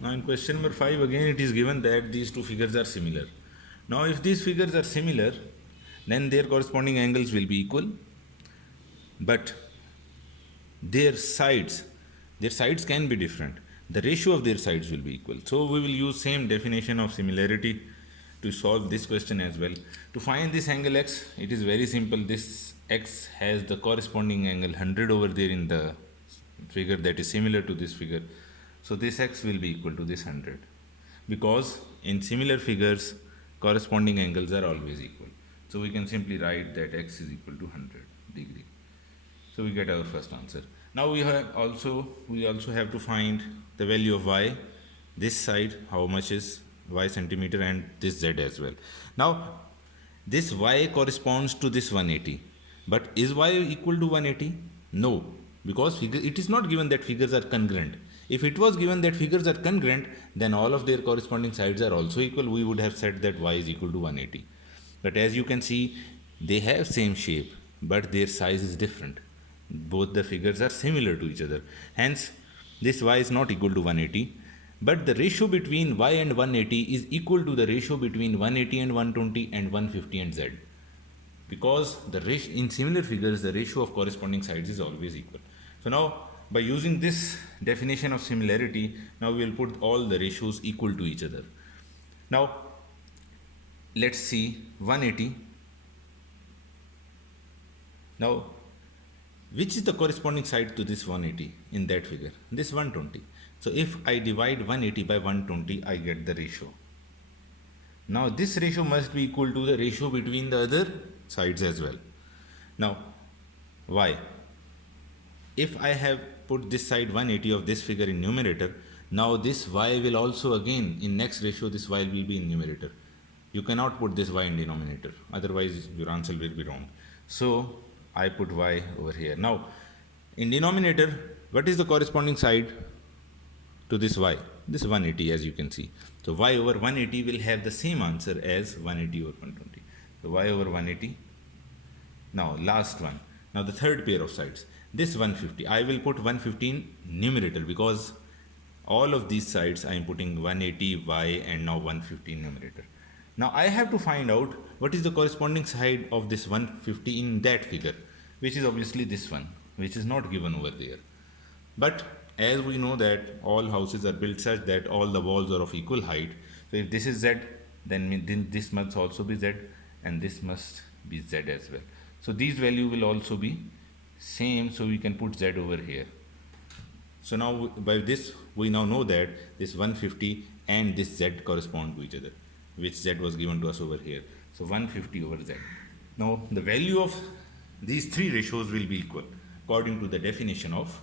Now in question number 5 again it is given that these two figures are similar. Now if these figures are similar, then their corresponding angles will be equal, but their sides can be different. The ratio of their sides will be equal. So we will use same definition of similarity to solve this question as well. To find this angle x, it is very simple. This x has the corresponding angle 100 over there in the figure that is similar to this figure. So this x will be equal to this 100, because in similar figures corresponding angles are always equal. So we can simply write that x is equal to 100 degree. So we get our first answer. Now we also have to find the value of y, this side how much is y centimeter, and this z as well. Now this y corresponds to this 180, but is y equal to 180? No, because it is not given that figures are congruent. If it was given that figures are congruent, then all of their corresponding sides are also equal. We would have said that y is equal to 180. But as you can see, they have same shape, but their size is different. Both the figures are similar to each other. Hence, this y is not equal to 180. But the ratio between y and 180 is equal to the ratio between 180 and 120 and 150 and z. Because in similar figures, the ratio of corresponding sides is always equal. So now, by using this definition of similarity, now we will put all the ratios equal to each other. Now, let's see 180. Now, which is the corresponding side to this 180 in that figure? This 120. So if I divide 180 by 120, I get the ratio. Now this ratio must be equal to the ratio between the other sides as well. Now, why? If I have put this side 180 of this figure in numerator, now this y will also again in next ratio, this y will be in numerator. You cannot put this y in denominator, otherwise your answer will be wrong. So I put y over here. Now in denominator, what is the corresponding side to this y? This 180, as you can see. So y over 180 will have the same answer as 180 over 120. So y over 180. Now last one. Now the third pair of sides. This 150. I will put 150 in numerator because all of these sides I am putting 180 y and now 150 in numerator. Now I have to find out what is the corresponding side of this 150 in that figure, which is obviously this one, which is not given over there. But as we know that all houses are built such that all the walls are of equal height. So if this is z, then this must also be z, and this must be z as well. So these value will also be same, so we can put z over here. So now by this we now know that this 150 and this z correspond to each other, which z was given to us over here. So 150 over z. Now the value of these three ratios will be equal according to the definition of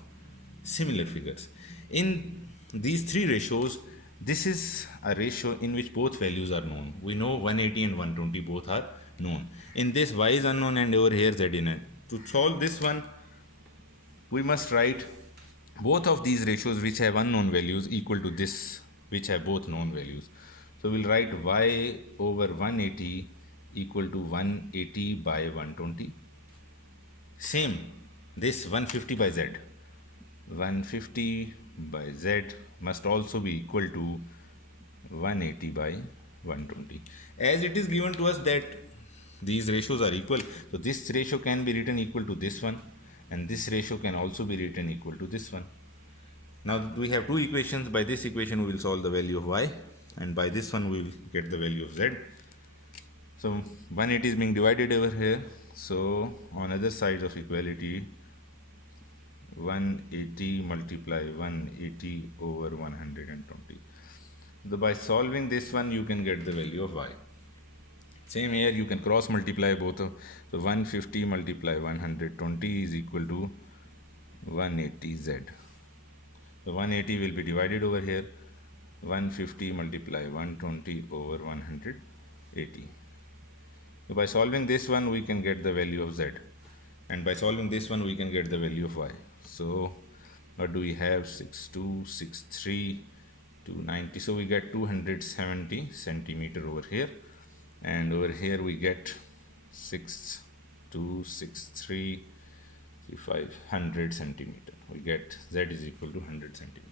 similar figures. In these three ratios, this is a ratio in which both values are known. We know 180 and 120 both are known. In this y is unknown and over here z is known. To solve this one, we must write both of these ratios which have unknown values equal to this which have both known values. So we'll write y over 180 equal to 180 by 120. Same, this 150 by z. 150 by z must also be equal to 180 by 120. As it is given to us that these ratios are equal, so this ratio can be written equal to this one, and this ratio can also be written equal to this one. Now we have two equations. By this equation we will solve the value of y, and by this one we will get the value of z. So 180 is being divided over here, so on other sides of equality 180 multiply 180 over 120. So by solving this one you can get the value of y. Same here, you can cross multiply both of, so 150 multiply 120 is equal to 180z. So 180 will be divided over here, 150 multiply 120 over 180. So by solving this one we can get the value of z, and by solving this one we can get the value of y. So what do we have? 6263 290, so we get 270 centimeter over here, and over here we get 6263 500 centimeter. We get z is equal to 100 centimeter.